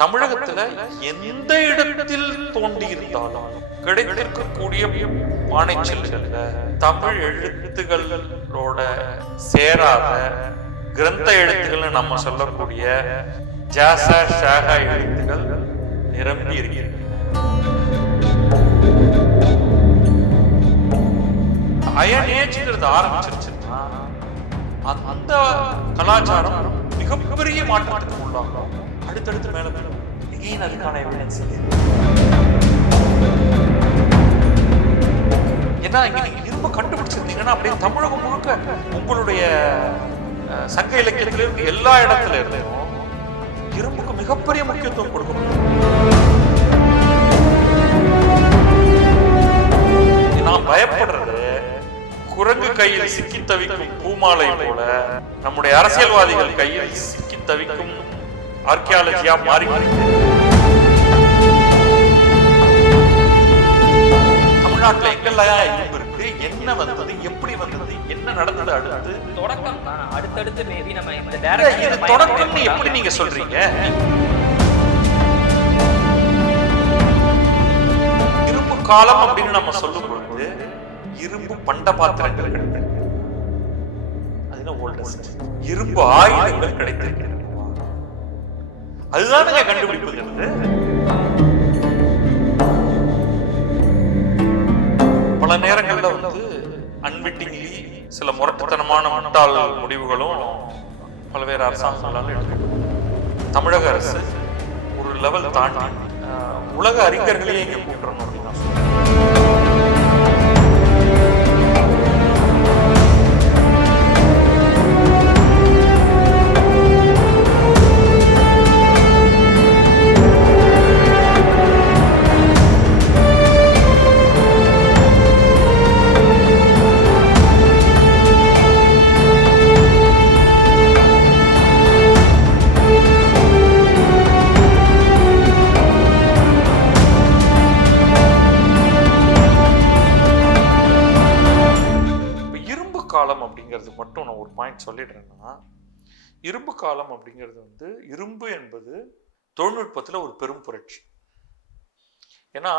தமிழகத்துல எந்த இடத்தில் தோண்டி இருந்தாலும் கிடைத்திருக்கக்கூடிய பானைச்சல்ல தமிழ் எழுத்துகளோட சேராத கிரந்த எழுத்துக்கள்னு நம்ம சொல்லக்கூடிய ஜாசா ஷாகா எழுத்துக்கள் நிரம்பி இருக்கிறது. அயன் ஏஜ்ங்கிறது ஆரம்பிச்சிருச்சுன்னா அந்த கலாச்சாரம் மிகப்பெரிய மாற்றத்துக்கு உள்ளாகும். அடுத்தடுத்து மேல மேல again அதுக்கான எவிடன்ஸ் ஏன்னா இங்க நீங்க இரும்ப கண்டுபிடிச்சிருந்தீங்கன்னா அப்படியே தமிழகம் முழுக்க உங்களுடைய சங்க இலக்கியத்தில இருந்து எல்லா இடத்துல இருந்தும் இரும்புக்கு மிகப்பெரிய முக்கியத்துவம் கொடுக்கணும். நான் பயப்படுறது குரங்கு கையில் சிக்கி தவிக்கும் பூமாலை போல நம்முடைய அரசியல்வாதிகள் கையில் சிக்கி தவிக்கும் ஆர்கியாலஜியா மாறி தமிழ்நாட்டில் எங்கெல்லாம் இரும்பு இருக்கு, என்ன வந்தது, எப்படி வந்தது, என்ன நடந்தது, அடுத்து தொடக்கம் அடுத்தடுத்து மேபி நம்ம இந்த தொடக்கம்னு எப்படி நீங்க சொல்றீங்க? இரும்பு காலம் அப்படின்னு நம்ம சொல்லும் பொழுது இரும்பு பண்ட பாத்திரங்கள் கிடைத்திருக்கு, இரும்பு ஆயுதங்கள் கிடைத்திருக்கிறது. அதுதானுங்க கண்டுபிடிப்புங்கிறது. பல நேரங்கள்ல வந்து அன்விட்டிங்லி சில முரட்டுத்தனமான முட்டாள் முடிவுகளும் பல்வேறு அரசாங்கங்களால எடுக்கப்படும். தமிழக அரசு ஒரு லெவல் தாண்டி உலக அறிஞர்களையே இங்க கூட்டுறணும் அப்படின்னு நான் சொல்றேன். மட்டும் நான் ஒரு பாயிண்ட் சொல்லிடுறேன்னா, இரும்பு காலம் அப்படிங்கிறது வந்து இரும்பு என்பது தொழில்நுட்பத்தில் ஒரு பெரும் புரட்சி. ஏன்னா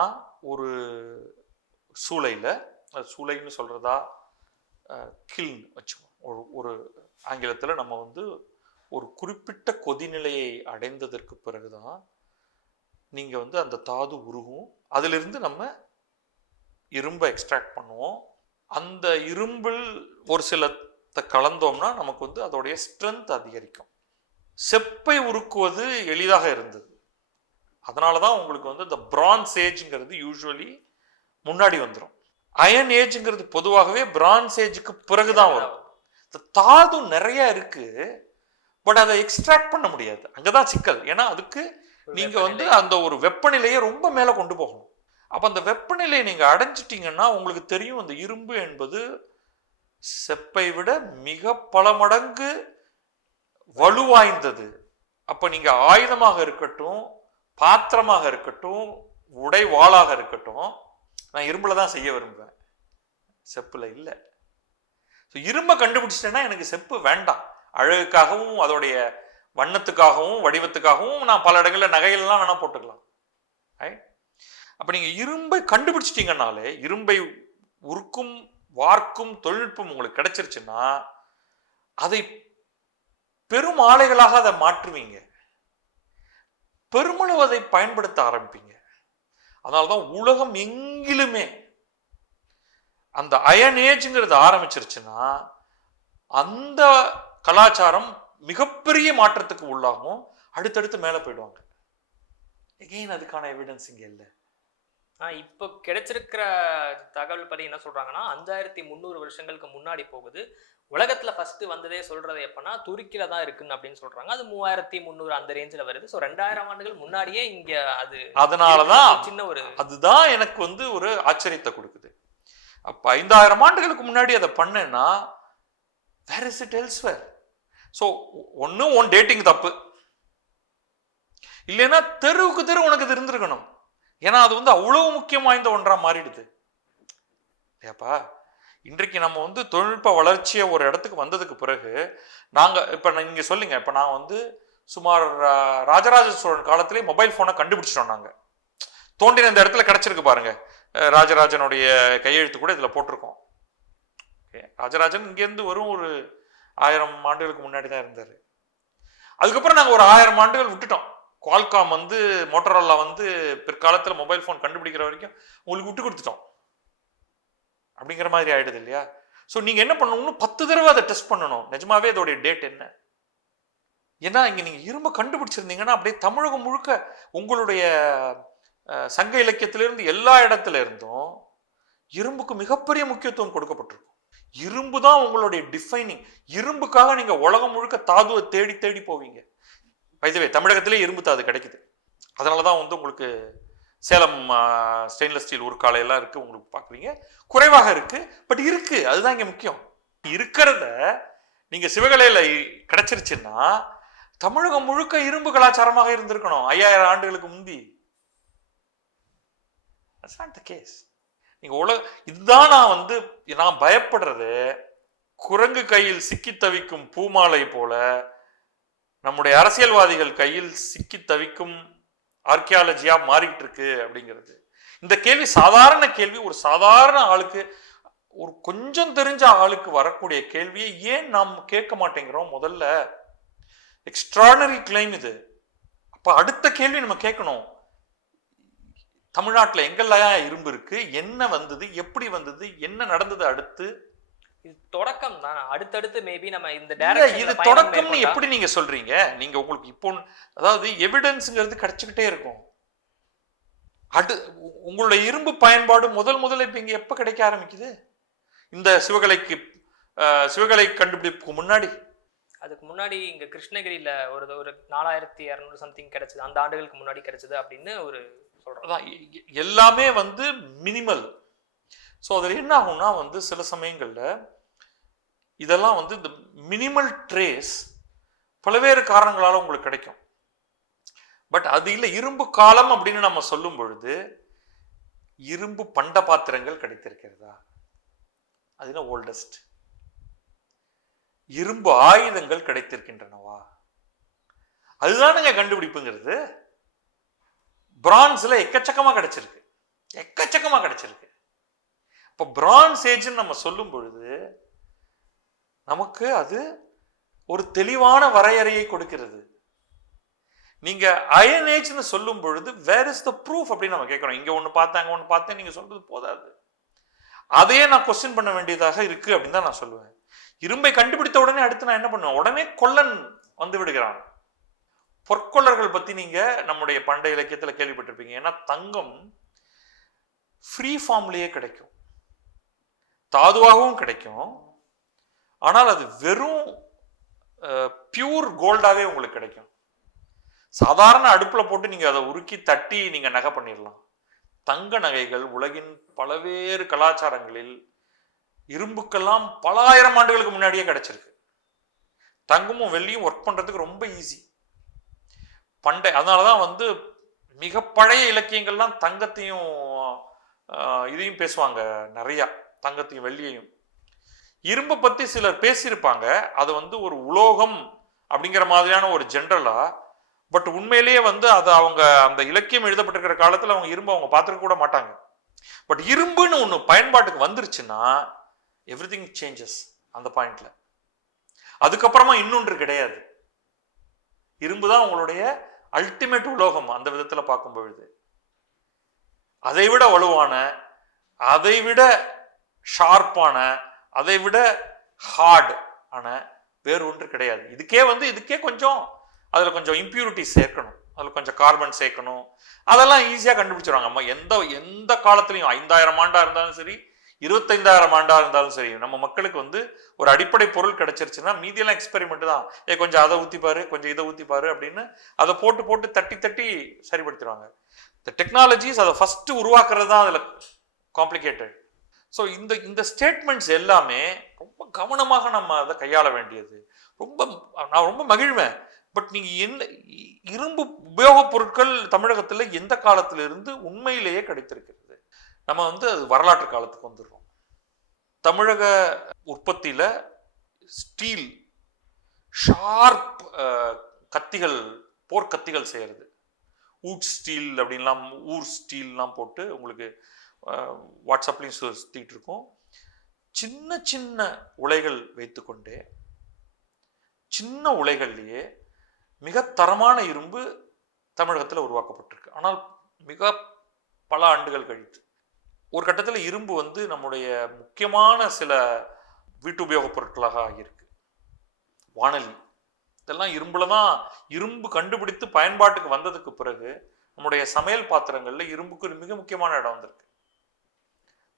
ஒரு சூளைன்னு சொல்றதா கில்ன் வச்சுக்கோம், ஒரு ஆங்கிலத்தில் நம்ம வந்து ஒரு குறிப்பிட்ட கொதிநிலையை அடைந்ததற்கு பிறகுதான் நீங்க வந்து அந்த தாது உருகும், அதிலிருந்து நம்ம இரும்பை எக்ஸ்ட்ராக்ட் பண்ணுவோம். அந்த இரும்பில் ஒரு சில கலந்தோம்னா நமக்கு வந்து அதோடைய ஸ்ட்ரென்த் அதிகரிக்கும். செப்பை உருக்குவது எளிதாக இருந்தது. அதனாலதான் உங்களுக்கு வந்து இந்த பிரான்ஸ் ஏஜ்ங்கிறது யூஸ்வலி முன்னாடி வந்துடும். அயன் ஏஜ்ங்கிறது பொதுவாகவே பிரான்ஸ் ஏஜுக்கு பிறகுதான் வரும். தாது நிறைய இருக்கு, பட் அதை எக்ஸ்ட்ராக்ட் பண்ண முடியாது. அங்கதான் சிக்கல். ஏன்னா அதுக்கு நீங்க வந்து அந்த ஒரு வெப்பநிலையை ரொம்ப மேல கொண்டு போகணும். அப்ப அந்த வெப்பநிலையை நீங்க அடைஞ்சிட்டீங்கன்னா உங்களுக்கு தெரியும் அந்த இரும்பு என்பது செப்பை விட மிக பல மடங்கு வலுவாய்ந்தது. அப்ப நீங்க ஆயுதமாக இருக்கட்டும், பாத்திரமாக இருக்கட்டும், உடை வாளாக இருக்கட்டும், நான் இரும்புல தான் செய்ய விரும்புவேன், செப்புல இல்லை. இரும்பை கண்டுபிடிச்சிட்டேன்னா எனக்கு செப்பு வேண்டாம். அழகுக்காகவும் அதோடைய வண்ணத்துக்காகவும் வடிவத்துக்காகவும் நான் பல இடங்கள்ல நகையெல்லாம் வேணா போட்டுக்கலாம். அப்ப நீங்க இரும்பை கண்டுபிடிச்சிட்டீங்கன்னாலே, இரும்பை உருக்கும் வார்க்கும் தொழில்நுட்பம் உங்களுக்கு கிடைச்சிருச்சுன்னா அதை பெரும் ஆலைகளாக அதை மாற்றுவீங்க, பெருமளவு அதை பயன்படுத்த ஆரம்பிப்பீங்க. அதனாலதான் உலகம் எங்கிலுமே அந்த அயன் ஏஜ்ங்கிறது ஆரம்பிச்சிருச்சுன்னா அந்த கலாச்சாரம் மிகப்பெரிய மாற்றத்துக்கு உள்ளாகும். அடுத்தடுத்து மேல போயிடுவாங்க. எகைன் அதுக்கான எவிடன்ஸ் இங்க இல்லை. இப்போ கிடைச்சிருக்கிற தகவல் படி என்ன சொல்றாங்கன்னா 5300 வருஷங்களுக்கு முன்னாடி போகுது. உலகத்துல ஃபர்ஸ்ட் வந்ததே சொல்றது எப்பன்னா துருக்கியில தான் இருக்குன்னு அப்படின்னு சொல்றாங்க. அது 3300 அந்த ரேஞ்சில் வருது. ஸோ 2000 ஆண்டுகள் முன்னாடியே இங்க அது. அதனாலதான் சின்ன ஒரு அதுதான் எனக்கு வந்து ஒரு ஆச்சரியத்தை கொடுக்குது. அப்ப 5000 ஆண்டுகளுக்கு முன்னாடி அதை பண்ணேன்னா where is it elsewhere? So ஒன்னு உன் டேட்டிங் தப்பு, இல்லைன்னா தெருவுக்கு தெரு உனக்கு இது இருந்திருக்கணும். ஏன்னா அது வந்து அவ்வளவு முக்கியம் வாய்ந்த ஒன்றா மாறிடுது இல்லையாப்பா. இன்றைக்கு நம்ம வந்து தொழில்நுட்ப வளர்ச்சியை ஒரு இடத்துக்கு வந்ததுக்கு பிறகு நாங்க இப்ப நீங்க சொல்லுங்க, இப்ப நான் வந்து சுமார் ராஜராஜ சோழன் காலத்திலே மொபைல் ஃபோனை கண்டுபிடிச்சிட்டோம் நாங்கள். தோண்டின இந்த இடத்துல கிடைச்சிருக்கு பாருங்க, ராஜராஜனுடைய கையெழுத்து கூட இதில் போட்டிருக்கோம். ராஜராஜன் இங்கேருந்து வரும் ஒரு 1000 ஆண்டுகளுக்கு முன்னாடி தான் இருந்தார். அதுக்கப்புறம் நாங்கள் ஒரு 1000 ஆண்டுகள் விட்டுட்டோம். குவால்காம் வந்து மோட்டரோலா வந்து பிற்காலத்தில் மொபைல் ஃபோன் கண்டுபிடிக்கிற வரைக்கும் உங்களுக்கு விட்டு கொடுத்துட்டோம் அப்படிங்கிற மாதிரி ஆயிடுது இல்லையா? ஸோ நீங்கள் என்ன பண்ணணும், 10 தடவை அதை டெஸ்ட் பண்ணணும் நிஜமாவே அதோடைய டேட் என்ன. ஏன்னா இங்கே நீங்கள் இரும்பை கண்டுபிடிச்சிருந்தீங்கன்னா அப்படியே தமிழகம் முழுக்க உங்களுடைய சங்க இலக்கியத்திலிருந்து எல்லா இடத்துல இருந்தும் இரும்புக்கு மிகப்பெரிய முக்கியத்துவம் கொடுக்கப்பட்டிருக்கும். இரும்பு தான் உங்களுடைய டிஃபைனிங். இரும்புக்காக நீங்க உலகம் முழுக்க தாதுவை தேடி தேடி போவீங்க. வைதவே தமிழகத்திலே இரும்பு தாது கிடைக்குது. அதனாலதான் வந்து உங்களுக்கு சேலம் ஸ்டெயின்லெஸ் ஸ்டீல் உருக்காலையெல்லாம் இருக்கு, உங்களுக்கு பார்க்குறீங்க. குறைவாக இருக்கு, பட் இருக்கு. அதுதான் இங்க முக்கியம். இருக்கிறத நீங்க சிவகலையில கிடைச்சிருச்சுன்னா தமிழகம் முழுக்க இரும்பு கலாச்சாரமாக இருந்திருக்கணும் 5000 ஆண்டுகளுக்கு முந்தி. That's not the case. நீங்க இதுதான் நான் பயப்படுறது. குரங்கு கையில் சிக்கி தவிக்கும் பூமாலை போல நம்முடைய அரசியல்வாதிகள் கையில் சிக்கி தவிக்கும் ஆர்கியாலஜியா மாறிட்டு இருக்கு அப்படிங்கிறது. இந்த கேள்வி சாதாரண கேள்வி. ஒரு சாதாரண ஆளுக்கு, ஒரு கொஞ்சம் தெரிஞ்ச ஆளுக்கு வரக்கூடிய கேள்வியை ஏன் நாம் கேட்க மாட்டேங்கிறோம்? முதல்ல எக்ஸ்ட்ரானரி கிளைம் இது. அப்ப அடுத்த கேள்வி நம்ம கேட்கணும், தமிழ்நாட்டில் எங்கெல்லாம் இரும்பு இருக்கு, என்ன வந்தது, எப்படி வந்தது, என்ன நடந்தது அடுத்து? இது தொடக்கம் தான். அடுத்தடுத்து மேபி நம்ம இந்த இது தொடக்கம்னு எப்படி நீங்க சொல்றீங்க? நீங்க உங்களுக்கு இப்போ அதாவது எவிடன்ஸ்ங்கிறது கிடைச்சுக்கிட்டே இருக்கும். உங்களுடைய இரும்பு பயன்பாடு முதல்ல இப்ப இங்க எப்ப கிடைக்க ஆரம்பிக்குது? இந்த சிவகலை கண்டுபிடிப்புக்கு முன்னாடி. அதுக்கு முன்னாடி இங்க கிருஷ்ணகிரியில ஒரு 4200 சம்திங் கிடைச்சது, அந்த ஆண்டுகளுக்கு முன்னாடி கிடைச்சது அப்படின்னு ஒரு சொல்றோம். எல்லாமே மினிமல். ஸோ அதில் என்ன ஆகும்னா சில சமயங்கள்ல இதெல்லாம் இந்த மினிமல் ட்ரேஸ் பல்வேறு காரணங்களால உங்களுக்கு கிடைக்கும். பட் அது இல்லை இரும்பு காலம் அப்படின்னு நம்ம சொல்லும் பொழுது இரும்பு பண்ட பாத்திரங்கள் கிடைத்திருக்கிறதா? அது ஓல்டஸ்ட். இரும்பு ஆயுதங்கள் கிடைத்திருக்கின்றனவா? அதுதானுங்க கண்டுபிடிப்புங்கிறது. பிரான்ஸ்ல எக்கச்சக்கமா கிடைச்சிருக்கு. இப்ப பிரான்ஸ் ஏஜ் நம்ம சொல்லும் பொழுது நமக்கு அது ஒரு தெளிவான வரையறையை கொடுக்கிறது. நீங்க அயன் ஏஜ்னு சொல்லும் பொழுது வேர் இஸ் த ப்ரூஃப் அப்படின்னு நம்ம கேட்கிறோம். இங்க ஒண்ணு பார்த்தேன், அங்க ஒண்ணு பார்த்தேன், நீங்க சொல்றது போதாது. அதையே நான் கொஸ்டின் பண்ண வேண்டியதாக இருக்கு அப்படின்னு தான் நான் சொல்லுவேன். இரும்பை கண்டுபிடித்த உடனே அடுத்து நான் என்ன பண்ணுவேன்? உடனே கொல்லன் வந்து விடுகிறான். பொற்கொள்ளர்கள் பத்தி நீங்க நம்முடைய பண்டைய இலக்கியத்துல கேள்விப்பட்டிருப்பீங்க. ஏன்னா தங்கம் ஃப்ரீ ஃபார்ம்லயே கிடைக்கும், தாதுவாகவும் கிடைக்கும். ஆனால் அது வெறும் பியூர் கோல்டாவே உங்களுக்கு கிடைக்கும். சாதாரண அடுப்புல போட்டு நீங்க அதை உருக்கி தட்டி நீங்க நகை பண்ணிடலாம். தங்க நகைகள் உலகின் பல்வேறு கலாச்சாரங்களில் இரும்புக்கெல்லாம் பல ஆயிரம் ஆண்டுகளுக்கு முன்னாடியே கிடைச்சிருக்கு. தங்கமும் வெள்ளியும் ஒர்க் பண்றதுக்கு ரொம்ப ஈஸி. அதனாலதான் மிக பழைய இலக்கியங்கள்லாம் தங்கத்தையும் இதையும் பேசுவாங்க நிறைய, தங்கத்தையும் வெள்ளியையும். இரும்பை பத்தி சிலர் பேசியிருப்பாங்க. அது ஒரு உலோகம் அப்படிங்கிற மாதிரியான ஒரு ஜென்ரலா. பட் உண்மையிலேயே அது அவங்க அந்த இலக்கியம் எழுதப்பட்டிருக்கிற காலத்துல அவங்க இரும்பு அவங்க பார்த்துக்க கூட மாட்டாங்க. பட் இரும்புன்னு ஒண்ணு பயன்பாட்டுக்கு வந்துருச்சுன்னா எவ்ரிதிங் சேஞ்சஸ் அந்த பாயிண்ட்ல. அதுக்கப்புறமா இன்னொன்று கிடையாது. இரும்பு தான் உங்களுடைய அல்டிமேட் உலோகம் அந்த விதத்துல பார்க்கும் பொழுது. அதை விட வலுவான, அதை விட ஷார்ப்பான, அதை விட ஹார்ட் ஆன வேறு ஒன்று கிடையாது. இதுக்கே கொஞ்சம் அதுல கொஞ்சம் இம்பியூரிட்டி சேர்க்கணும், அதுல கொஞ்சம் கார்பன் சேர்க்கணும். அதெல்லாம் ஈஸியா கண்டுபிடிச்சிருவாங்க. அம்மா எந்த காலத்திலையும் 5000 ஆண்டா இருந்தாலும் சரி, 25000 ஆண்டா இருந்தாலும் சரி, நம்ம மக்களுக்கு ஒரு அடிப்படை பொருள் கிடைச்சிருச்சுன்னா மீதியெல்லாம் எக்ஸ்பெரிமெண்ட் தான். கொஞ்சம் அதை ஊத்திப்பாரு, கொஞ்சம் இதை ஊத்திப்பாரு அப்படின்னு அதை போட்டு தட்டி சரிப்படுத்திடுவாங்க. இந்த டெக்னாலஜிஸ் அதை ஃபர்ஸ்ட் உருவாக்குறது தான் அதுல காம்ப்ளிகேட்டட். ஸோ இந்த ஸ்டேட்மெண்ட்ஸ் எல்லாமே ரொம்ப கவனமாக நம்ம அதை கையாள வேண்டியது. நான் ரொம்ப மகிழ்வேன். பட் நீங்க என்ன இரும்பு உபயோகப் பொருட்கள் தமிழகத்துல எந்த காலத்துல இருந்து உண்மையிலேயே கிடைத்திருக்கிறது? நம்ம அது வரலாற்று காலத்துக்கு வந்துடுறோம். தமிழக உற்பத்தியில ஸ்டீல் ஷார்ப் கத்திகள், போர்க்கத்திகள் செய்கிறது. ஊட் ஸ்டீல் அப்படின்லாம், ஊர் ஸ்டீல்லாம் போட்டு உங்களுக்கு வாட்ஸ்அப்லேயும் சுற்றிட்டு இருக்கும். சின்ன சின்ன உலைகள் வைத்துக்கொண்டே, சின்ன உலைகள்லேயே மிக தரமான இரும்பு தமிழகத்தில் உருவாக்கப்பட்டிருக்கு. ஆனால் மிக பல ஆண்டுகள் கழித்து ஒரு கட்டத்தில் இரும்பு வந்து நம்முடைய முக்கியமான சில வீட்டு உபயோகப் பொருட்களாக ஆகியிருக்கு. வானொலி இதெல்லாம் இரும்புல தான், இரும்பு கண்டுபிடித்து பயன்பாட்டுக்கு வந்ததுக்கு பிறகு நம்முடைய சமையல் பாத்திரங்கள்ல இரும்புக்கு ஒரு மிக முக்கியமான இடம் வந்திருக்கு.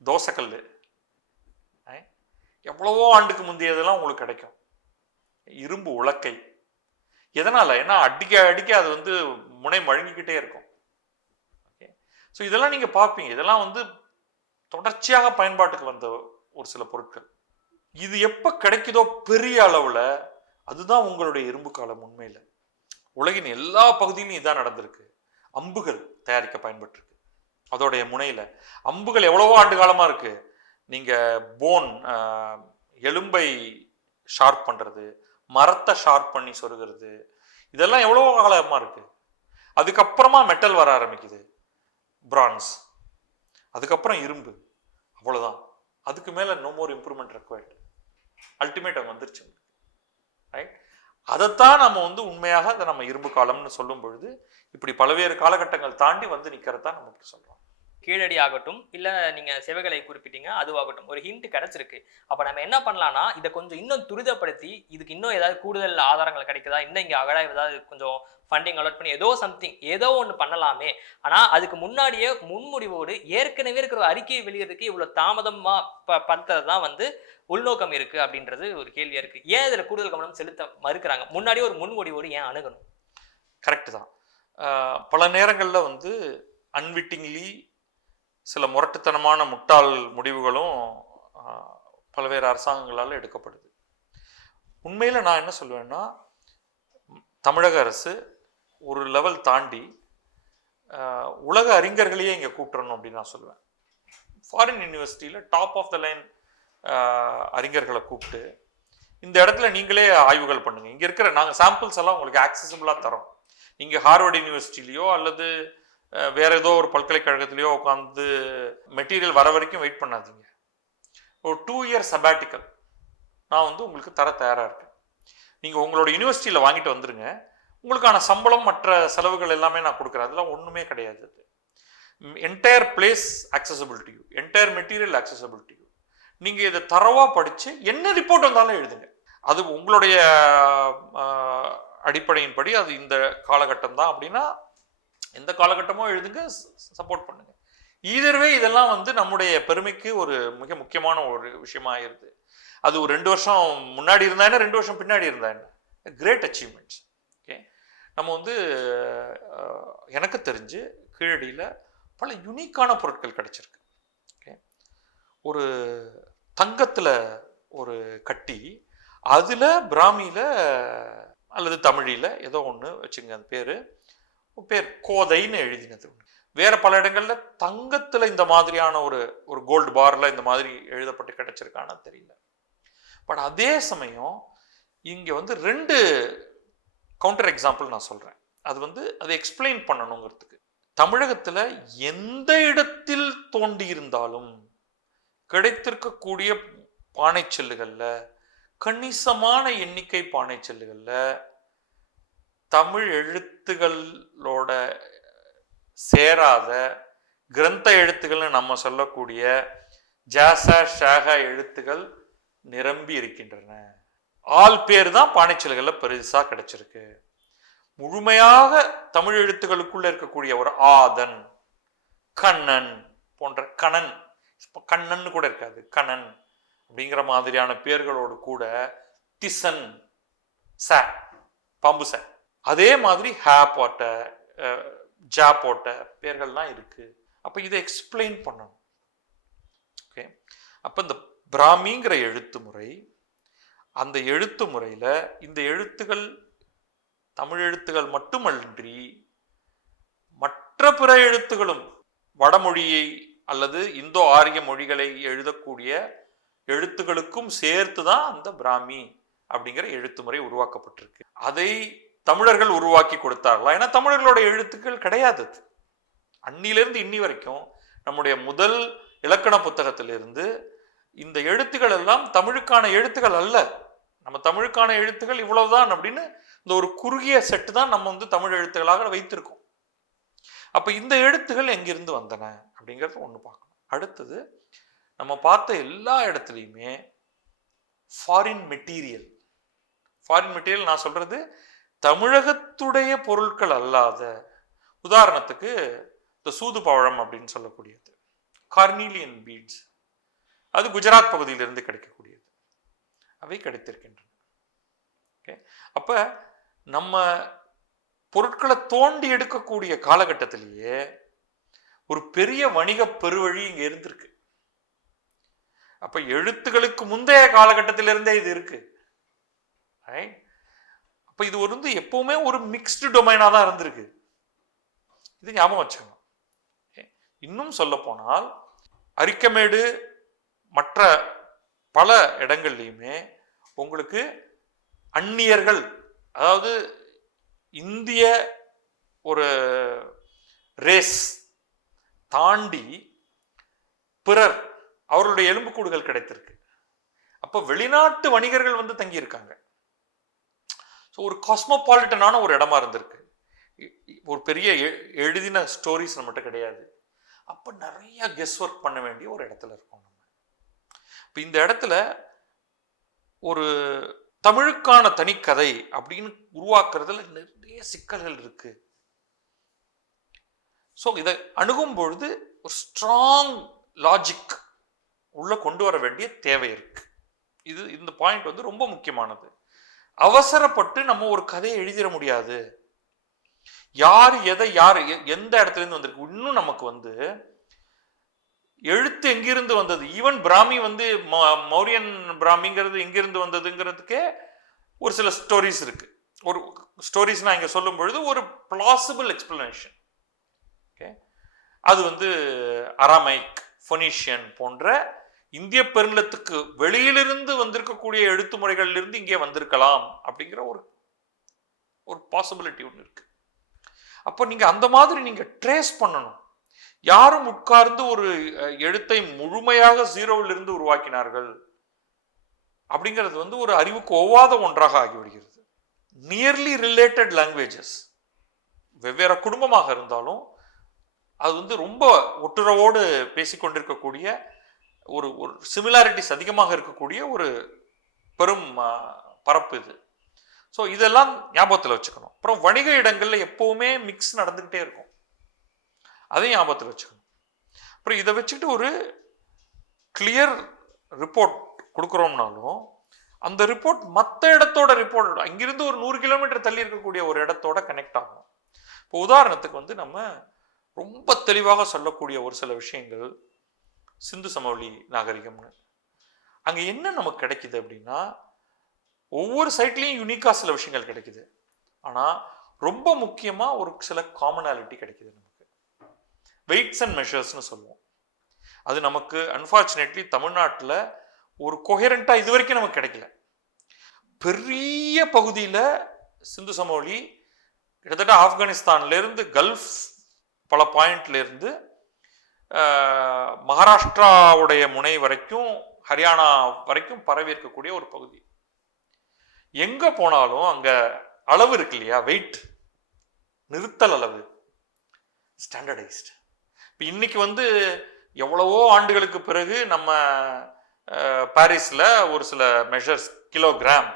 தோசைக்கல் எவ்வளவோ ஆண்டுக்கு முந்தையதெல்லாம் உங்களுக்கு கிடைக்கும். இரும்பு உலக்கை எதனால? ஏன்னா அடிக்க அடிக்க அது வந்து முனை மழுங்கிக்கிட்டே இருக்கும். ஸோ இதெல்லாம் நீங்க பார்ப்பீங்க. இதெல்லாம் வந்து தொடர்ச்சியாக பயன்பாட்டுக்கு வந்த ஒரு சில பொருட்கள். இது எப்ப கிடைக்குதோ பெரிய அளவுல, அதுதான் உங்களுடைய இரும்பு காலம். உண்மையில உலகின் எல்லா பகுதியிலும் இதான் நடந்திருக்கு. அம்புகள் தயாரிக்க பயன்பட்டிருக்கு. அதோடைய முனையில அம்புகள் எவ்வளவோ ஆண்டு காலமா இருக்கு. நீங்க போன், எலும்பை ஷார்ப் பண்றது, மரத்தை ஷார்ப் பண்ணி சொருகிறது, இதெல்லாம் எவ்வளவோ காலமா இருக்கு. அதுக்கப்புறமா மெட்டல் வர ஆரம்பிக்குது, பிரான்ஸ், அதுக்கப்புறம் இரும்பு. அவ்வளவுதான். அதுக்கு மேல no more improvement required. Ultimate அங்க வந்துருச்சு. ரைட்? அதைத்தான் நம்ம வந்து உண்மையாக அதை நம்ம இரும்பு காலம்னு சொல்லும் பொழுது இப்படி பல்வேறு காலகட்டங்கள் தாண்டி வந்து நிக்கிறதா நம்ம இப்படி சொல்றோம். கீழடி ஆகட்டும், இல்ல நீங்க செவகலை குறிப்பிட்டீங்க, அதுவாகட்டும், ஒரு ஹிண்ட் கிடைச்சிருக்கு. அப்ப நம்ம என்ன பண்ணலாம்னா, இதை கொஞ்சம் இன்னும் துரிதப்படுத்தி இதுக்கு இன்னும் ஏதாவது கூடுதல் ஆதாரங்கள் கிடைக்குதா, இன்னும் இங்க அகழாய்வு ஏதாவது கொஞ்சம் ஃபண்டிங் அலாட் பண்ணி ஏதோ சம்திங் ஏதோ ஒன்று பண்ணலாமே. ஆனா அதுக்கு முன்னாடியே முன்முடிவோடு ஏற்கனவே இருக்கிற ஒரு அறிக்கையை வெளியிடறதுக்கு இவ்வளவு தாமதமா பண்றது தான் வந்து உள்நோக்கம் இருக்கு அப்படின்றது ஒரு கேள்வியா இருக்கு. ஏன் இதுல கூடுதல் கவனம் செலுத்த மறுக்கிறாங்க? முன்னாடியே ஒரு முன்முடிவோடு ஏன் அணுகணும்? கரெக்ட் தான். பல நேரங்கள்ல வந்து அன்விட்டிங்லி சில முரட்டுத்தனமான முட்டாள் முடிவுகளும் பல்வேறு அரசாங்கங்களால் எடுக்கப்படுது. உண்மையில நான் என்ன சொல்லுவேன்னா, தமிழக அரசு ஒரு லெவல் தாண்டி உலக அறிஞர்களையே இங்கே கூட்டுறணும் அப்படின்னு நான் சொல்லுவேன். ஃபாரின் யூனிவர்சிட்டியில் டாப் ஆஃப் த லைன் அறிஞர்களை கூப்பிட்டு இந்த இடத்துல நீங்களே ஆய்வுகள் பண்ணுங்க. இங்கே இருக்கிற நாங்கள் சாம்பிள்ஸ் எல்லாம் உங்களுக்கு ஆக்சசிபிளாக தரோம். நீங்கள் ஹார்வர்ட் யூனிவர்சிட்டிலையோ அல்லது வேற ஏதோ ஒரு பல்கலைக்கழகத்திலையோ உட்காந்து மெட்டீரியல் வர வரைக்கும் வெயிட் பண்ணாதீங்க. ஒரு 2 year சபாட்டிக்கல் நான் வந்து உங்களுக்கு தர தயாராக இருக்கேன். நீங்கள் உங்களோட யூனிவர்சிட்டியில் வாங்கிட்டு வந்துருங்க. உங்களுக்கான சம்பளம் மற்ற செலவுகள் எல்லாமே நான் கொடுக்குறேன். அதெல்லாம் ஒன்றுமே கிடையாது. Entire place accessible to you, entire material accessible to you. நீங்கள் இதை தரவாக படித்து என்ன ரிப்போர்ட் வந்தாலும் எழுதுங்க. அது உங்களுடைய அடிப்படையின்படி அது இந்த காலகட்டம் தான் அப்படின்னா எந்த காலகட்டமோ எழுதுங்க, சப்போர்ட் பண்ணுங்க. ஈதர்வே இதெல்லாம் வந்து நம்முடைய பெருமைக்கு ஒரு மிக முக்கியமான ஒரு விஷயமா ஆயிருது. அது ஒரு 2 வருஷம் முன்னாடி இருந்தா என்ன, 2 வருஷம் பின்னாடி இருந்தா என்ன, கிரேட் அச்சீவ்மெண்ட்ஸ். ஓகே, நம்ம வந்து எனக்கு தெரிஞ்சு கீழடியில் பல யுனிக்கான பொருட்கள் கிடைச்சிருக்கு. ஓகே, ஒரு தங்கத்தில் ஒரு கட்டி, அதில் பிராமியில் அல்லது தமிழில் ஏதோ ஒன்று வச்சுங்க, அந்த பேர் கோதைன்னு எழுதினது. வேற பல இடங்கள்ல தங்கத்துல இந்த மாதிரியான ஒரு கோல்டு பார்ல இந்த மாதிரி எழுதப்பட்டு கிடைச்சிருக்கான்னு தெரியல. பட் அதே சமயம் இங்க வந்து 2 கவுண்டர் எக்ஸாம்பிள் நான் சொல்றேன். அது வந்து அதை எக்ஸ்பிளைன் பண்ணணுங்கிறதுக்கு. தமிழகத்துல எந்த இடத்தில் தோண்டி இருந்தாலும் கிடைத்திருக்கக்கூடிய பானை செல்லுகள்ல கணிசமான எண்ணிக்கை பானை செல்லுகள்ல தமிழ் எழுத்துகளோட சேராத கிரந்த எழுத்துக்கள்னு நம்ம சொல்லக்கூடிய ஜாசா ஷாகா எழுத்துக்கள் நிரம்பி இருக்கின்றன. ஆள் பேர் தான் பானைச்சல்கள்ல பெருசா கிடைச்சிருக்கு. முழுமையாக தமிழ் எழுத்துக்களுக்குள்ள இருக்கக்கூடிய ஒரு ஆதன், கண்ணன் போன்ற கணன், கண்ணன் கூட இருக்காது, கண்ணன் அப்படிங்கிற மாதிரியான பேர்களோடு கூட திசன், ச பாம்பு ச, அதே மாதிரி ஹே போட்ட ஜா போட்ட பேர்கள்லாம் இருக்கு. அப்ப இதை எக்ஸ்பிளைன் பண்ணணும். ஓகே, அப்ப இந்த பிராமிங்கிற எழுத்து முறை, அந்த எழுத்து முறையில இந்த எழுத்துகள் தமிழ் எழுத்துகள் மட்டுமன்றி மற்ற பிற எழுத்துகளும் வடமொழியை அல்லது இந்தோ ஆரிய மொழிகளை எழுதக்கூடிய எழுத்துகளுக்கும் சேர்த்துதான் அந்த பிராமி அப்படிங்கிற எழுத்து முறை உருவாக்கப்பட்டிருக்கு. அதை தமிழர்கள் உருவாக்கி கொடுத்தார்களா? ஏன்னா தமிழர்களோட எழுத்துக்கள் கிடையாது. அன்னிலிருந்து இன்னி வரைக்கும் நம்முடைய முதல் இலக்கண புத்தகத்திலிருந்து இந்த எழுத்துக்கள் எல்லாம் தமிழுக்கான எழுத்துக்கள் அல்ல. நம்ம தமிழுக்கான எழுத்துக்கள் இவ்வளவுதான் அப்படின்னு இந்த ஒரு குறுகிய செட்டு தான் நம்ம வந்து தமிழ் எழுத்துக்களாக வைத்திருக்கோம். அப்ப இந்த எழுத்துகள் எங்கிருந்து வந்தன அப்படிங்கிறது ஒண்ணு பார்க்கணும். அடுத்தது நம்ம பார்த்த எல்லா இடத்துலையுமே ஃபாரின் மெட்டீரியல் நான் சொல்றது தமிழகத்துடைய பொருட்கள் அல்லாத, உதாரணத்துக்கு இந்த சூது பவழம் அப்படின்னு சொல்லக்கூடியது, கார்னீலியன் பீட்ஸ், அது குஜராத் பகுதியிலிருந்து கிடைக்கக்கூடியது, அவை கிடைத்திருக்கின்றன. அப்ப நம்ம பொருட்களை தோண்டி எடுக்கக்கூடிய காலகட்டத்திலேயே ஒரு பெரிய வணிக பெருவழி இங்க இருந்திருக்கு. அப்ப எழுத்துகளுக்கு முந்தைய காலகட்டத்திலிருந்தே இது இருக்கு. அப்ப இது வந்து எப்பவுமே ஒரு மிக்ஸ்டு டொமைனா தான் இருந்திருக்கு. இது ஞாபகம் வச்சுக்கணும். இன்னும் சொல்ல போனால் அரிக்கமேடு மற்ற பல இடங்கள்லையுமே உங்களுக்கு அந்நியர்கள், அதாவது இந்திய ஒரு ரேஸ் தாண்டி பிறர் அவர்களுடைய எலும்புக்கூடுகள் கிடைத்திருக்கு. அப்ப வெளிநாட்டு வணிகர்கள் வந்து தங்கி இருக்காங்க. ஒரு காஸ்மோபாலிட்டனான ஒரு இடமா இருந்திருக்கு. ஒரு பெரிய எழுதின ஸ்டோரிஸ் நம்மகிட்ட கிடையாது. அப்ப நிறைய கெஸ் ஒர்க் பண்ண வேண்டிய ஒரு இடத்துல இருக்கோம் நம்ம. இப்ப இந்த இடத்துல ஒரு தமிழுக்கான தனிக்கதை அப்படின்னு உருவாக்குறதுல நிறைய சிக்கல்கள் இருக்கு. ஸோ இதை அணுகும் பொழுது ஒரு ஸ்ட்ராங் லாஜிக் உள்ள கொண்டு வர வேண்டிய தேவை இருக்கு. இந்த பாயிண்ட் வந்து ரொம்ப முக்கியமானது. அவசரப்பட்டு நம்ம ஒரு கதையை எழுதிட முடியாது. யார் எதை யார் எந்த இடத்துல இருந்து வந்திருக்கு, இன்னும் நமக்கு வந்து எழுத்து எங்கிருந்து வந்தது, ஈவன் பிராமி வந்து மௌரியன் பிராமிங்கிறது எங்கிருந்து வந்ததுங்கிறதுக்கே ஒரு சில ஸ்டோரிஸ் இருக்கு. ஒரு ஸ்டோரிஸ் நான் இங்க சொல்லும் பொழுது ஒரு பிளாசிபிள் எக்ஸ்பிளனேஷன். அது வந்து அராமைக், ஃபொனீஷியன் போன்ற இந்திய பெருநிலத்துக்கு வெளியிலிருந்து வந்திருக்கக்கூடிய எழுத்து முறைகளிலிருந்து இங்கே வந்திருக்கலாம் அப்படிங்கிற ஒரு பாசிபிலிட்டி ஒன்று இருக்கு. அப்போ நீங்க அந்த மாதிரி நீங்க ட்ரேஸ் பண்ணணும். யாரும் உட்கார்ந்து ஒரு எழுத்தை முழுமையாக ஜீரோவிலிருந்து உருவாக்கினார்கள் அப்படிங்கிறது வந்து ஒரு அறிவுக்கு ஒவ்வாத ஒன்றாக ஆகிவிடுகிறது. நியர்லி ரிலேட்டட் லாங்குவேஜஸ், வெவ்வேறு குடும்பமாக இருந்தாலும் அது வந்து ரொம்ப ஒட்டுறவோடு பேசிக்கொண்டிருக்கக்கூடிய ஒரு சிமிலாரிட்டிஸ் அதிகமாக இருக்கக்கூடிய ஒரு பெரும் பரப்பு இது. ஸோ இதெல்லாம் ஞாபகத்தில் வச்சுக்கணும். அப்புறம் வணிக இடங்கள்ல எப்பவுமே மிக்ஸ் நடந்துகிட்டே இருக்கும், அதையும் ஞாபகத்தில் வச்சுக்கணும். அப்புறம் இதை வச்சுக்கிட்டு ஒரு கிளியர் ரிப்போர்ட் கொடுக்குறோம்னாலும் அந்த ரிப்போர்ட் மற்ற இடத்தோட ரிப்போர்ட் அங்கிருந்து ஒரு 100 கிலோமீட்டர் தள்ளி இருக்கக்கூடிய ஒரு இடத்தோட கனெக்ட் ஆகும். இப்போ உதாரணத்துக்கு வந்து நம்ம ரொம்ப தெளிவாக சொல்லக்கூடிய ஒரு சில விஷயங்கள் சிந்து சமவெளி நாகரிகம்னு, அங்க என்ன நமக்கு கிடைக்குது அப்படின்னா ஒவ்வொரு சைட்லையும் யூனிக்கா சில விஷயங்கள் கிடைக்குது. ஆனா ரொம்ப முக்கியமா ஒரு சில காமனாலிட்டி கிடைக்குது நமக்கு. வெயிட்ஸ் அண்ட் மெஷர்ஸ்னு சொல்லுவோம். அது நமக்கு அன்பார்ச்சுனேட்லி தமிழ்நாட்டில் ஒரு கொஹரண்டா இது வரைக்கும் நமக்கு கிடைக்கல. பெரிய பகுதியில சிந்து சமவெளி கிட்டத்தட்ட ஆப்கானிஸ்தான்ல இருந்து கல்ஃப் பல பாயிண்ட்ல இருந்து மகாராஷ்டிராவுடைய முனை வரைக்கும் ஹரியானா வரைக்கும் பரவி இருக்கக்கூடிய ஒரு பகுதி. எங்க போனாலும் அங்க அளவு இருக்கு இல்லையா, வெயிட், நிறுத்தல் அளவு ஸ்டாண்டர்டைஸ்டு. இப்போ இன்னைக்கு வந்து எவ்வளவோ ஆண்டுகளுக்கு பிறகு நம்ம பாரிஸ்ல ஒரு சில மெஷர்ஸ் கிலோகிராம்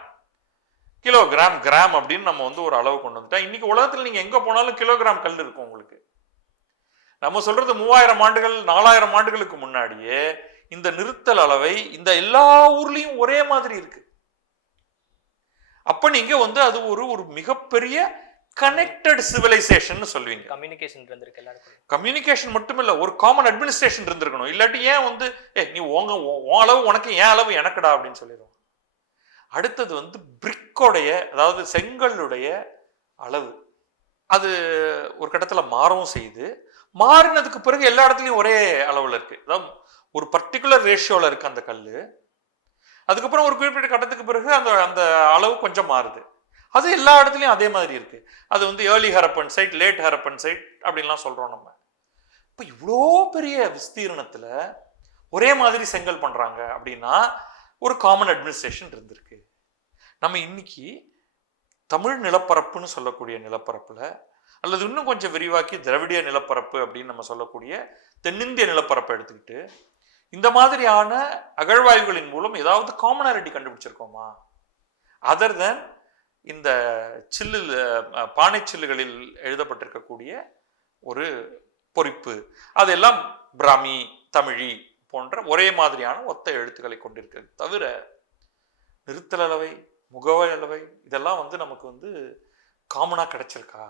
கிராம் அப்படின்னு நம்ம வந்து ஒரு அளவு கொண்டு வந்துட்டா இன்னைக்கு உலகத்தில் நீங்க எங்க போனாலும் கிலோகிராம் கல் இருக்கும் உங்களுக்கு. நம்ம சொல்றது 3000 ஆண்டுகள் 4000 ஆண்டுகளுக்கு முன்னாடியே இந்த நிறுத்தல் அளவை இந்த எல்லா ஊர்லயும் ஒரே மாதிரி இருக்கு. அப்ப நீங்க வந்து அது ஒரு மிகப்பெரிய கனெக்டட் சிவிலைசேஷன் சொல்லுவீங்க. கம்யூனிகேஷன் இருந்திருக்கு எல்லாருக்கும். கம்யூனிகேஷன் மட்டும் இல்ல, ஒரு காமன் அட்மினிஸ்ட்ரேஷன் இருந்திருக்கணும். இல்லாட்டி ஏன் வந்து நீ உன் அளவு உனக்கு, ஏன் அளவு எனக்குடா அப்படின்னு சொல்லிடுவோம். அடுத்தது வந்து பிரிக்கோடைய, அதாவது செங்கல்லுடைய அளவு, அது ஒரு கட்டத்துல மாறவும் செய்யுது. மாறினதுக்கு பிறகு எல்லா இடத்துலையும் ஒரே அளவுல இருக்கு. அதாவது ஒரு பர்டிகுலர் ரேஷியோல இருக்கு அந்த கல். அதுக்கப்புறம் ஒரு குறிப்பிட்ட கட்டத்துக்கு பிறகு அந்த அந்த அளவு கொஞ்சம் மாறுது. அது எல்லா இடத்துலையும் அதே மாதிரி இருக்கு. அது வந்து early Harappan site, late Harappan site அப்படின்லாம் சொல்றோம் நம்ம. இப்போ இவ்வளோ பெரிய விஸ்தீர்ணத்துல ஒரே மாதிரி செங்கல் பண்றாங்க அப்படின்னா ஒரு காமன் அட்மினிஸ்ட்ரேஷன் இருந்திருக்கு. நம்ம இன்னைக்கு தமிழ் நிலப்பரப்புன்னு சொல்லக்கூடிய நிலப்பரப்புல, அல்லது இன்னும் கொஞ்சம் விரிவாக்கி திராவிடிய நிலப்பரப்பு அப்படின்னு நம்ம சொல்லக்கூடிய தென்னிந்திய நிலப்பரப்பை எடுத்துக்கிட்டு இந்த மாதிரியான அகழ்வாய்வுகளின் மூலம் ஏதாவது காமனாரிட்டி கண்டுபிடிச்சிருக்கோமா? அதர் தென் இந்த சில்லில் பானை சில்லுகளில் எழுதப்பட்டிருக்கக்கூடிய ஒரு பொறிப்பு, அதெல்லாம் பிராமி, தமிழி போன்ற ஒரே மாதிரியான ஒத்த எழுத்துக்களை கொண்டிருக்கிறது தவிர நிறுத்தல் அளவை, முகவரி அளவை இதெல்லாம் வந்து நமக்கு வந்து காமனாக கிடைச்சிருக்கா?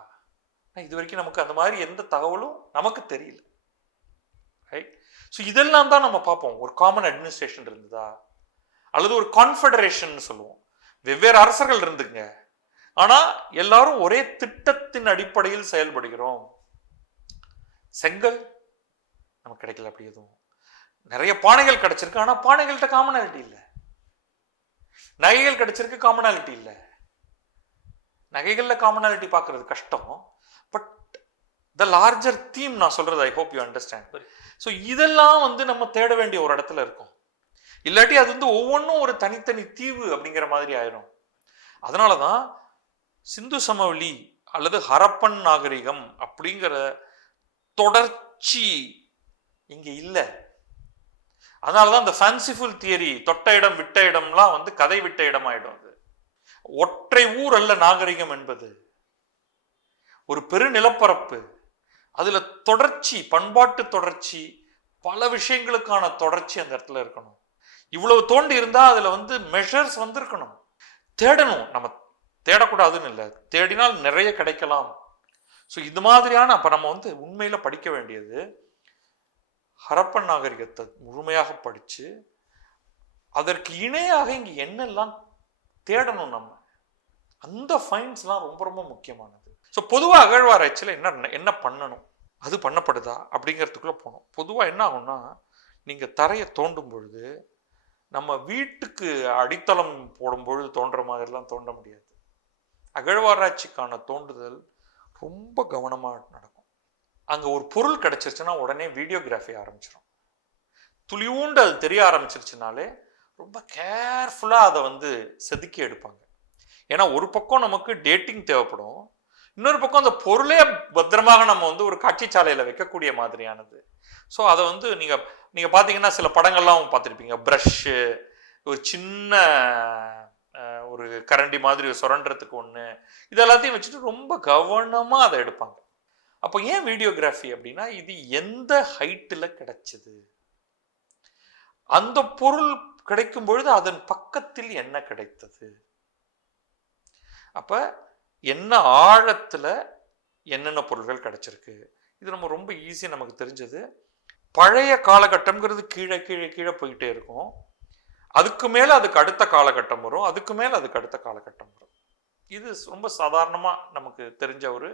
இது வரைக்கும் நமக்கு அந்த மாதிரி எந்த தகவலும் நமக்கு தெரியல. ரைட்? ஸோ இதெல்லாம் தான் நம்ம பார்ப்போம். ஒரு காமன் அட்மினிஸ்ட்ரேஷன் இருந்ததா, அல்லது ஒரு கான்ஃபெடரேஷன் சொல்லுவோம், வெவ்வேறு அரசர்கள் இருந்துங்க, ஆனா எல்லாரும் ஒரே திட்டத்தின் அடிப்படையில் செயல்படுகிறோம். செங்கல் நமக்கு கிடைக்கல. அப்படி எதுவும் நிறைய பானைகள் கிடைச்சிருக்கு, ஆனா பானைகள்கிட்ட காமனாலிட்டி இல்லை. நகைகள் கிடைச்சிருக்கு, காமனாலிட்டி இல்லை. நகைகள்ல காமனாலிட்டி பார்க்கறது கஷ்டம். பட் த லார்ஜர் தீம் நான் சொல்றது, I hope you understand. So இதெல்லாம் வந்து நம்ம தேட வேண்டிய ஒரு இடத்துல இருக்கும். இல்லாட்டி அது வந்து ஒவ்வொன்றும் ஒரு தனித்தனி தீவு அப்படிங்கிற மாதிரி ஆயிரும். அதனாலதான் சிந்து சமவெளி அல்லது ஹரப்பன் நாகரிகம் அப்படிங்கிற தொடர்ச்சி இங்க இல்லை. அதனாலதான் இந்த ஃபேன்சிஃபுல் தியரி, தொட்ட இடம் விட்ட இடம்லாம் வந்து கதை விட்ட இடம் ஆயிடும். அது ஒற்றை ஊர் அல்ல நாகரிகம் என்பது, ஒரு பெரு நிலப்பரப்பு, அதுல தொடர்ச்சி, பண்பாட்டு தொடர்ச்சி, பல விஷயங்களுக்கான தொடர்ச்சி அந்த இடத்துல இருக்கணும். இவ்வளவு தோண்டி இருந்தா அதுல வந்து மெஷர்ஸ் வந்திருக்கணும். தேடணும், நம்ம தேடக்கூடாதுன்னு இல்லை, தேடினால் நிறைய கிடைக்கலாம். ஸோ இது மாதிரியான அப்ப நம்ம வந்து உண்மையில படிக்க வேண்டியது ஹரப்பன் நாகரிகத்தை முழுமையாக படிச்சு அதற்கு இணையாக இங்க என்னெல்லாம் தேடணும் நம்ம, அந்த ஃபைண்ட்ஸ்லாம் ரொம்ப ரொம்ப முக்கியமானது. ஸோ பொதுவாக அகழ்வாராய்ச்சியில் என்ன பண்ணணும், அது பண்ணப்படுதா அப்படிங்கிறதுக்குள்ள போகணும். பொதுவாக என்ன ஆகும்னா, நீங்க தரையை தோண்டும் பொழுது நம்ம வீட்டுக்கு அடித்தளம் போடும் பொழுது தோன்ற மாதிரிலாம் தோண்ட முடியாது. அகழ்வாராய்ச்சிக்கான தோண்டுதல் ரொம்ப கவனமா நடக்கும். அங்க ஒரு பொருள் கிடைச்சிருச்சுன்னா உடனே வீடியோகிராஃபி ஆரம்பிச்சிடும். துளியூண்டு அது தெரிய ஆரம்பிச்சிருச்சுனாலே ரொம்ப கேர்ஃபுல்லா அதை வந்து செதுக்கி எடுப்பாங்க. ஏன்னா ஒரு பக்கம் நமக்கு டேட்டிங் தேவைப்படும், இன்னொரு பக்கம் அந்த பொருளே பத்திரமாக நம்ம வந்து ஒரு காட்சி சாலையில வைக்கக்கூடிய மாதிரியானது. ஸோ அதை வந்து நீங்க பார்த்தீங்கன்னா சில படங்கள்லாம் பார்த்துருப்பீங்க, ப்ரஷ்ஷு, ஒரு சின்ன ஒரு கரண்டி மாதிரி சுரண்டுறதுக்கு ஒன்று, இது எல்லாத்தையும் வச்சுட்டு ரொம்ப கவனமா அதை எடுப்பாங்க. அப்போ ஏன் வீடியோகிராஃபி அப்படின்னா, இது எந்த ஹைட்டில் கிடைச்சது, அந்த பொருள் கிடைக்கும் பொழுது அதன் பக்கத்தில் என்ன கிடைத்தது, அப்ப என்ன ஆழத்துல என்னென்ன பொருள்கள் கிடைச்சிருக்கு. இது நம்ம ரொம்ப ஈஸியா நமக்கு தெரிஞ்சது. பழைய காலகட்டம்ங்கிறது கீழே கீழே கீழே போயிட்டே இருக்கும், அதுக்கு மேல அதுக்கு அடுத்த காலகட்டம் வரும், அதுக்கு மேல அதுக்கு அடுத்த காலகட்டம் வரும். இது ரொம்ப சாதாரணமா நமக்கு தெரிஞ்ச ஒரு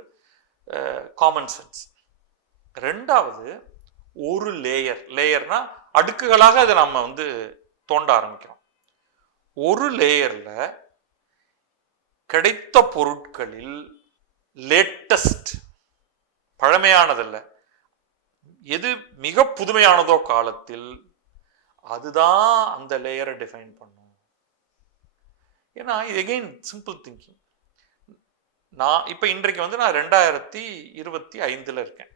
காமன் சென்ஸ். ரெண்டாவது, ஒரு லேயர்னா அடுக்குகளாக அதை நம்ம வந்து தோண்ட ஆரம்பிக்கிறோம். ஒரு லேயர்ல கிடைத்த பொருட்களில் லேட்டஸ்ட், பழமையானதல்ல, எது மிக புதுமையானதோ காலத்தில் அதுதான் அந்த லேயரை டிஃபைன் பண்ணும். ஏன்னா இது எகெயின் சிம்பிள் திங்கிங். நான் இப்ப இன்றைக்கு வந்து நான் 2025 இருக்கேன்.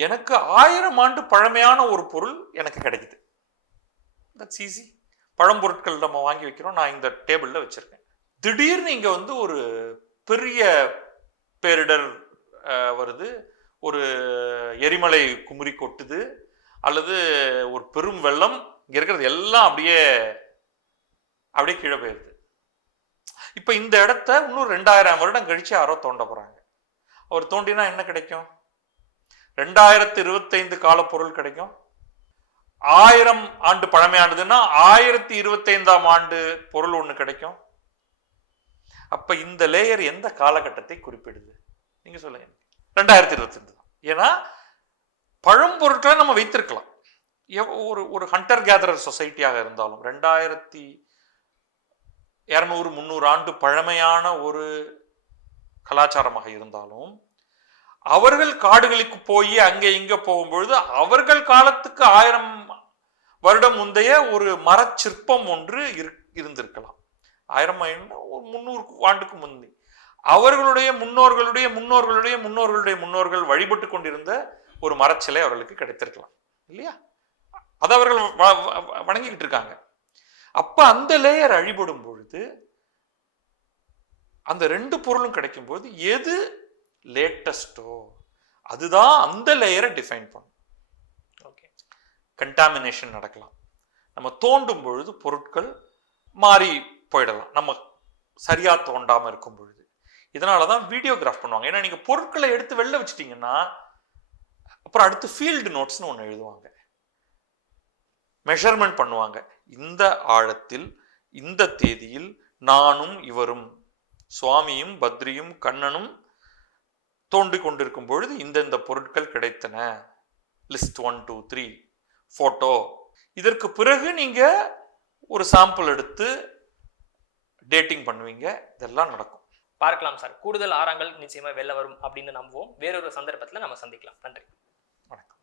எனக்கு 1000 ஆண்டு பழமையான ஒரு பொருள் எனக்கு கிடைக்குது. That's easy. பழம்பொருட்கள் நம்ம வாங்கி வைக்கிறோம், நான் இந்த டேபிள்ல வச்சிருக்கேன். திடீர்னு இங்க வந்து ஒரு பெரிய பேரிடர் வருது, ஒரு எரிமலை குமுறி கொட்டுது, அல்லது ஒரு பெரும் வெள்ளம், இங்க இருக்கிறது எல்லாம் அப்படியே கீழே போயிருது. இப்ப இந்த இடத்த இன்னும் 2000 வருடம் கழிச்சு யாரோ தோண்ட போறாங்க. அவர் தோண்டினா என்ன கிடைக்கும்? 2025 கால பொருள் கிடைக்கும். 1000 ஆண்டு பழமையானதுன்னா 1025ஆம் ஆண்டு பொருள் ஒண்ணு கிடைக்கும். அப்ப இந்த லேயர் எந்த காலகட்டத்தை குறிப்பிடுது? நீங்க சொல்லுங்க. 2025 தான். ஏன்னா பழம்பொருட்களை நம்ம வைத்திருக்கலாம். ஒரு ஹண்டர் கேதரர் சொசைட்டியாக இருந்தாலும் 200-300 ஆண்டு பழமையான ஒரு கலாச்சாரமாக இருந்தாலும் அவர்கள் காடுகளுக்கு போய் அங்கே இங்க போகும்பொழுது அவர்கள் காலத்துக்கு 1000 வருடம் முந்தைய ஒரு மரச்சிற்பம் ஒன்று இருந்திருக்கலாம். 1000 ஒரு 300 ஆண்டுக்கு முந்தி அவர்களுடைய முன்னோர்களுடைய முன்னோர்களுடைய முன்னோர்களுடைய முன்னோர்கள் வழிபட்டு கொண்டிருந்த ஒரு மரச்சிலை அவர்களுக்கு கிடைத்திருக்கலாம் இல்லையா? அதை அவர்கள் வணங்கிக்கிட்டு இருக்காங்க. அப்ப அந்த லேயர் அழிபடும் பொழுது அந்த 2 பொருளும் கிடைக்கும் பொழுது எது லேட்டஸ்டோ அதுதான் அந்த லேயரை டிஃபைன் பண்ணும். ஓகே, கண்டாமினேஷன் நடக்கலாம். நம்ம தோண்டும் பொழுது பொருட்கள் மாறி போயிடலாம், நம்ம சரியா தோண்டாம இருக்கும் பொழுது. இதனாலதான் வீடியோகிராஃப் பண்ணுவாங்க. ஏன்னா நீங்க பொருட்களை எடுத்து வெளில வச்சுட்டீங்கன்னா அப்புறம் அடுத்து ஃபீல்டு நோட்ஸ்னு ஒன்று எழுதுவாங்க, மெஷர்மெண்ட் பண்ணுவாங்க. இந்த ஆழத்தில் இந்த தேதியில் நானும் இவரும் சுவாமியும் பத்ரியும் கண்ணனும் தோண்டி கொண்டிருக்கும் பொழுது இந்த பொருட்கள் கிடைத்தன, லிஸ்ட் 1 2 3 போட்டோ. இதற்கு பிறகு நீங்க ஒரு சாம்பிள் எடுத்து டேட்டிங் பண்ணுவீங்க. இதெல்லாம் நடக்கும். பார்க்கலாம் சார். கூடுதல் ஆராய்கள் நிச்சயமா வெளில வரும் அப்படின்னு நம்புவோம். வேறொரு சந்தர்ப்பத்தில் நம்ம சந்திக்கலாம். நன்றி. வணக்கம்.